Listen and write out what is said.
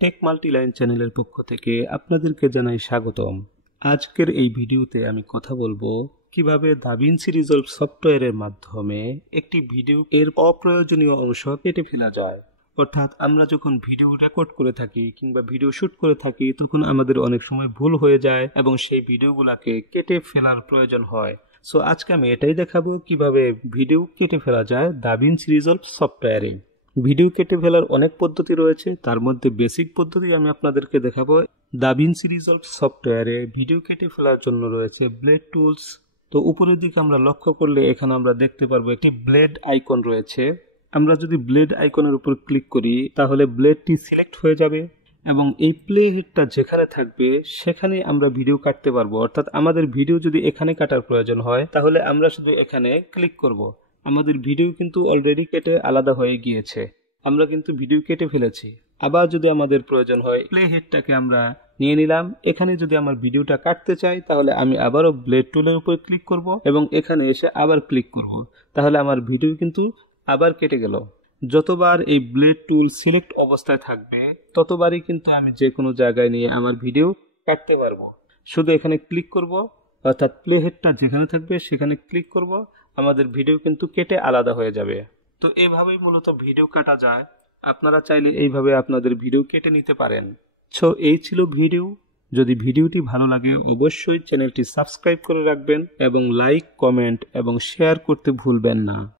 Take multiline চ্যানেলের পক্ষ থেকে আপনাদেরকে জানাই স্বাগতম। আজকের এই ভিডিওতে আমি কথা বলবো কিভাবে দাভিন্সি রিজলভ সফটওয়্যারের মাধ্যমে একটি ভিডিও এর অপ্রয়োজনীয় অংশ কেটে ফেলা যায়। অর্থাৎ আমরা যখন ভিডিও রেকর্ড করে থাকি কিংবা ভিডিও শুট করে থাকি তখন আমাদের অনেক সময় ভুল হয়ে যায় এবং সেই ভিডিওগুলোকে কেটে ফেলার প্রয়োজন হয়। সো আজকে আমি এটাই দেখাবো কিভাবে ভিডিও কেটে ফেলা যায় দাভিন্সি রিজলভ সফটওয়্যারে। ভিডিও কেটে ফেলার অনেক পদ্ধতি রয়েছে, তার মধ্যে বেসিক পদ্ধতি আমি আপনাদেরকে দেখাবো। দাভিন্সি রিজলভ সফটওয়্যারে ভিডিও কেটে ফেলার জন্য রয়েছে ব্লেড টুলস। তো উপরের দিকে আমরা লক্ষ্য করলে এখানে আমরা দেখতে পারবো একটি ব্লেড আইকন রয়েছে। আমরা যদি ব্লেড আইকনের উপর ক্লিক করি তাহলে ব্লেডটি সিলেক্ট হয়ে যাবে এবং এই প্লে হেডটা যেখানে থাকবে সেখানে আমরা ভিডিও কাটতে পারবো। অর্থাৎ আমাদের ভিডিও যদি এখানে কাটার প্রয়োজন হয় তাহলে আমরা শুধু এখানে ক্লিক করব। আমাদের ভিডিও কিন্তু অলরেডি কেটে আলাদা হয়ে গিয়েছে, আমরা কিন্তু ভিডিও কেটে ফেলেছি। আবার যদি আমাদের প্রয়োজন হয় প্লে হেডটাকে আমরা নিয়ে নিলাম, এখানে যদি আমার ভিডিওটা কাটতে চাই তাহলে আমি আবারও ব্লেড টুলের উপর ক্লিক করব এবং এখানে এসে আবার ক্লিক করব, তাহলে আমার ভিডিও কিন্তু আবার কেটে গেল। যতবার এই ব্লেড টুল সিলেক্ট অবস্থায় থাকবে ততবারই কিন্তু আমি যে কোনো জায়গায় নিয়ে আমার ভিডিও কাটতে পারবো। শুধু এখানে ক্লিক করব, অর্থাৎ প্লে হেডটা যেখানে থাকবে সেখানে ক্লিক করব, আমাদের ভিডিও কিন্তু কেটে আলাদা হয়ে যাবে। তো এইভাবেই মূলত ভিডিও কাটা যায়। আপনারা চাইলে এইভাবে আপনাদের ভিডিও কেটে নিতে পারেন। সো এই ছিল ভিডিও। যদি ভিডিওটি ভালো লাগে অবশ্যই চ্যানেলটি সাবস্ক্রাইব করে রাখবেন এবং লাইক, কমেন্ট এবং শেয়ার করতে ভুলবেন না।